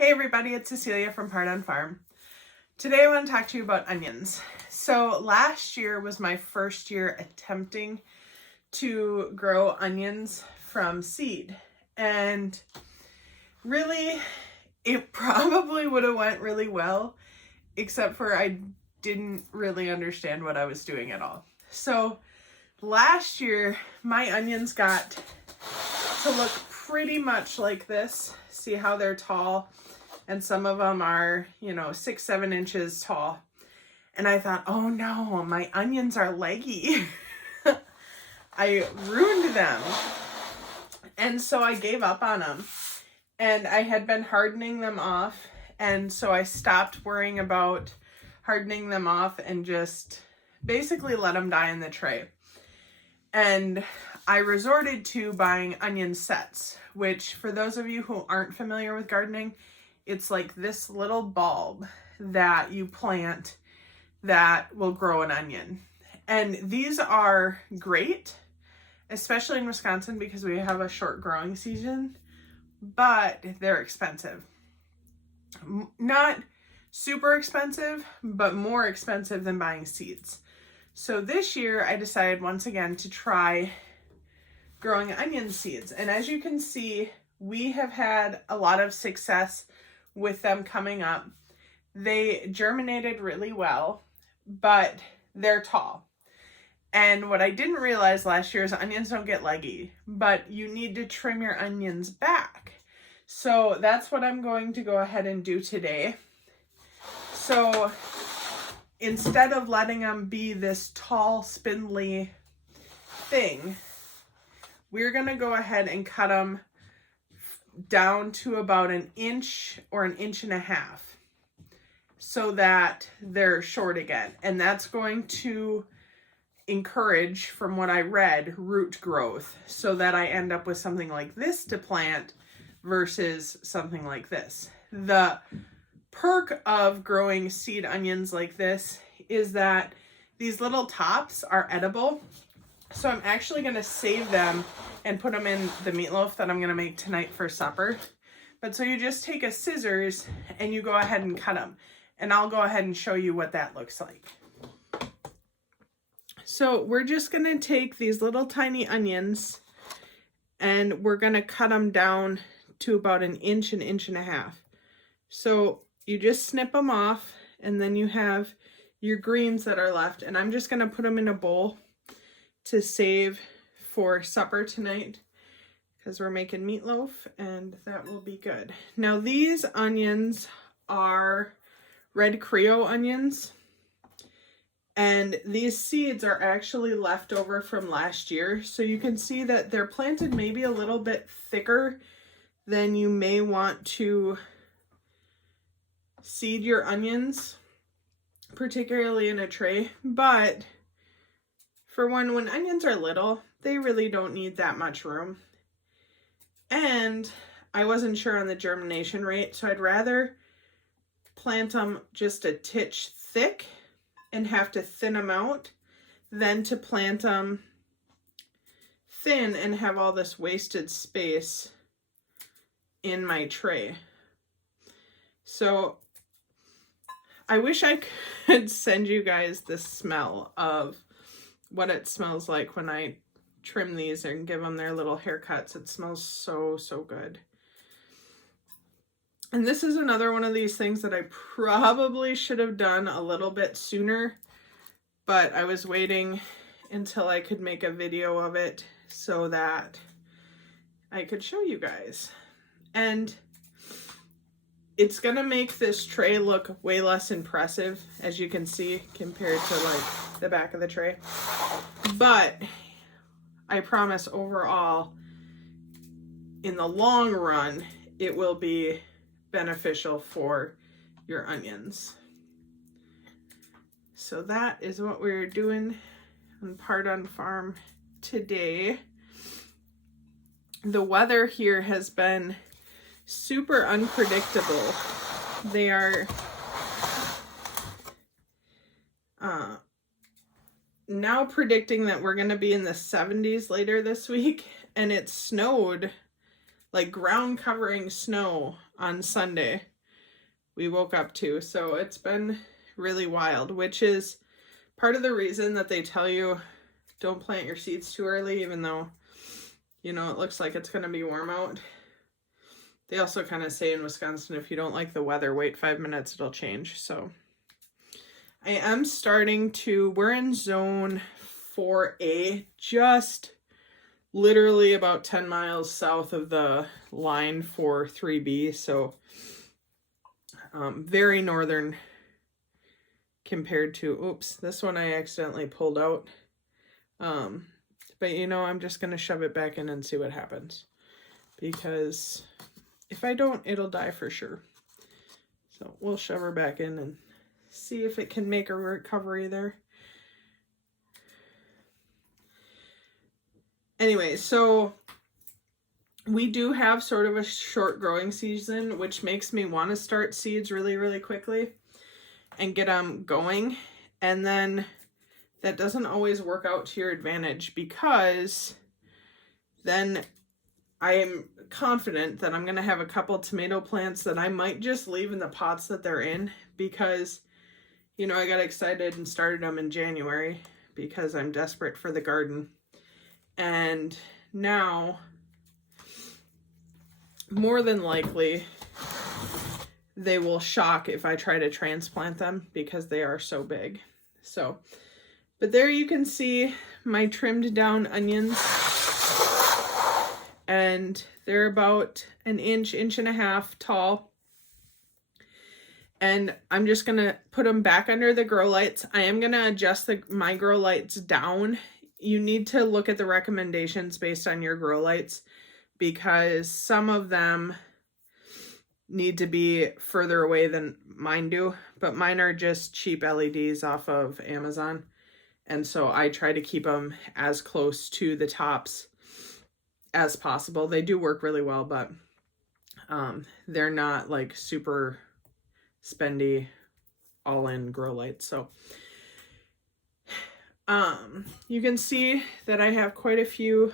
Hey everybody, it's Cecilia from Part on Farm. Today I want to talk to you about onions. So last year was my first year attempting to grow onions from seed. And really, it probably would have went really well, except for I didn't really understand what I was doing at all. So last year, my onions got to look pretty much like this. See how they're tall? And some of them are, 6-7 inches tall. And I thought, oh no, my onions are leggy. I ruined them. And so I gave up on them. And I had been hardening them off. And so I stopped worrying about hardening them off and just basically let them die in the tray. And I resorted to buying onion sets, which for those of you who aren't familiar with gardening, it's like this little bulb that you plant that will grow an onion. And these are great, especially in Wisconsin because we have a short growing season, but they're expensive. Not super expensive, but more expensive than buying seeds. So this year I decided once again to try growing onion seeds. And as you can see, we have had a lot of success with them coming up. They germinated really well, but they're tall. And what I didn't realize last year is onions don't get leggy, but you need to trim your onions back. So that's what I'm going to go ahead and do today. So instead of letting them be this tall, spindly thing, we're going to go ahead and cut them down to about 1 inch or 1.5 inches so that they're short again. And that's going to encourage, from what I read, root growth so that I end up with something like this to plant versus something like this. The perk of growing seed onions like this is that these little tops are edible. So I'm actually going to save them and put them in the meatloaf that I'm going to make tonight for supper. But so you just take a scissors and you go ahead and cut them. And I'll go ahead and show you what that looks like. So we're just going to take these little tiny onions and we're going to cut them down to about 1 inch, 1.5 inches. So you just snip them off and then you have your greens that are left. And I'm just going to put them in a bowl to save for supper tonight because we're making meatloaf and that will be good. Now these onions are red Creole onions and these seeds are actually left over from last year. So you can see that they're planted maybe a little bit thicker than you may want to seed your onions, particularly in a tray, but for when onions are little, they really don't need that much room. And I wasn't sure on the germination rate, so I'd rather plant them just a titch thick and have to thin them out than to plant them thin and have all this wasted space in my tray. So I wish I could send you guys the smell of what it smells like when I trim these and give them their little haircuts. It smells so, so good. And this is another one of these things that I probably should have done a little bit sooner, but I was waiting until I could make a video of it so that I could show you guys. And it's gonna make this tray look way less impressive, as you can see, compared to like the back of the tray. But I promise overall, in the long run, it will be beneficial for your onions. So that is what we're doing on Part on Farm today. The weather here has been super unpredictable. They are now predicting that we're going to be in the 70s later this week, and it snowed, like ground covering snow on Sunday. we woke up to. So it's been really wild, which is part of the reason that they tell you don't plant your seeds too early, even though, you know, it looks like it's going to be warm out. They also kind of say in Wisconsin, if you don't like the weather, wait 5 minutes, it'll change. So I am starting to, we're in zone 4A, just literally about 10 miles south of the line for 3B. So very northern compared to, oops, this one I accidentally pulled out. But you know, I'm just going to shove it back in and see what happens, because if I don't, it'll die for sure. So we'll shove her back in and see if it can make a recovery there. Anyway, so we do have sort of a short growing season, which makes me want to start seeds really, really quickly and get them going. And then that doesn't always work out to your advantage, because then I am confident that I'm going to have a couple tomato plants that I might just leave in the pots that they're in, because, you know, I got excited and started them in January because I'm desperate for the garden. And now, more than likely, they will shock if I try to transplant them because they are so big. So, but there you can see my trimmed down onions. And they're about an inch, inch and a half tall. And I'm just going to put them back under the grow lights. I am going to adjust my grow lights down. You need to look at the recommendations based on your grow lights, because some of them need to be further away than mine do, but mine are just cheap LEDs off of Amazon. And so I try to keep them as close to the tops as possible. They do work really well, but they're not like super spendy all-in grow lights. So you can see that I have quite a few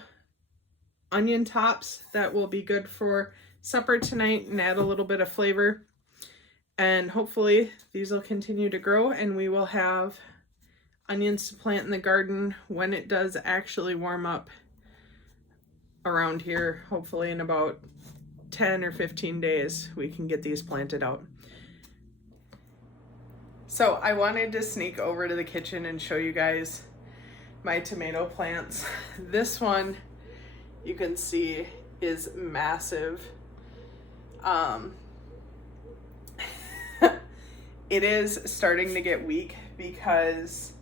onion tops that will be good for supper tonight and add a little bit of flavor. And hopefully these will continue to grow and we will have onions to plant in the garden when it does actually warm up around here. Hopefully in about 10 or 15 days we can get these planted out. So I wanted to sneak over to the kitchen and show you guys my tomato plants. This one you can see is massive. It is starting to get weak because,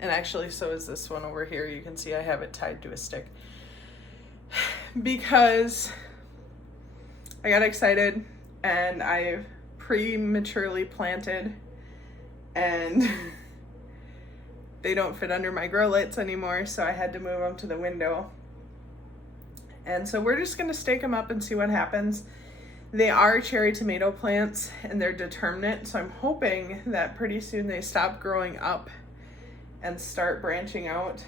and actually so is this one over here. You can see I have it tied to a stick because I got excited and I prematurely planted, and they don't fit under my grow lights anymore, so I had to move them to the window. And so we're just going to stake them up and see what happens. They are cherry tomato plants and they're determinate, so I'm hoping that pretty soon they stop growing up and start branching out.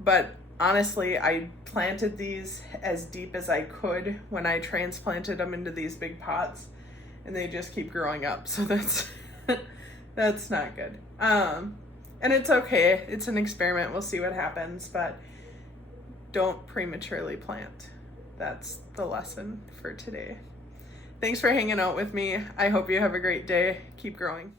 But honestly, I planted these as deep as I could when I transplanted them into these big pots, and they just keep growing up, so that's that's not good. And it's okay, it's an experiment, we'll see what happens, but don't prematurely plant. That's the lesson for today. Thanks for hanging out with me. I hope you have a great day. Keep growing.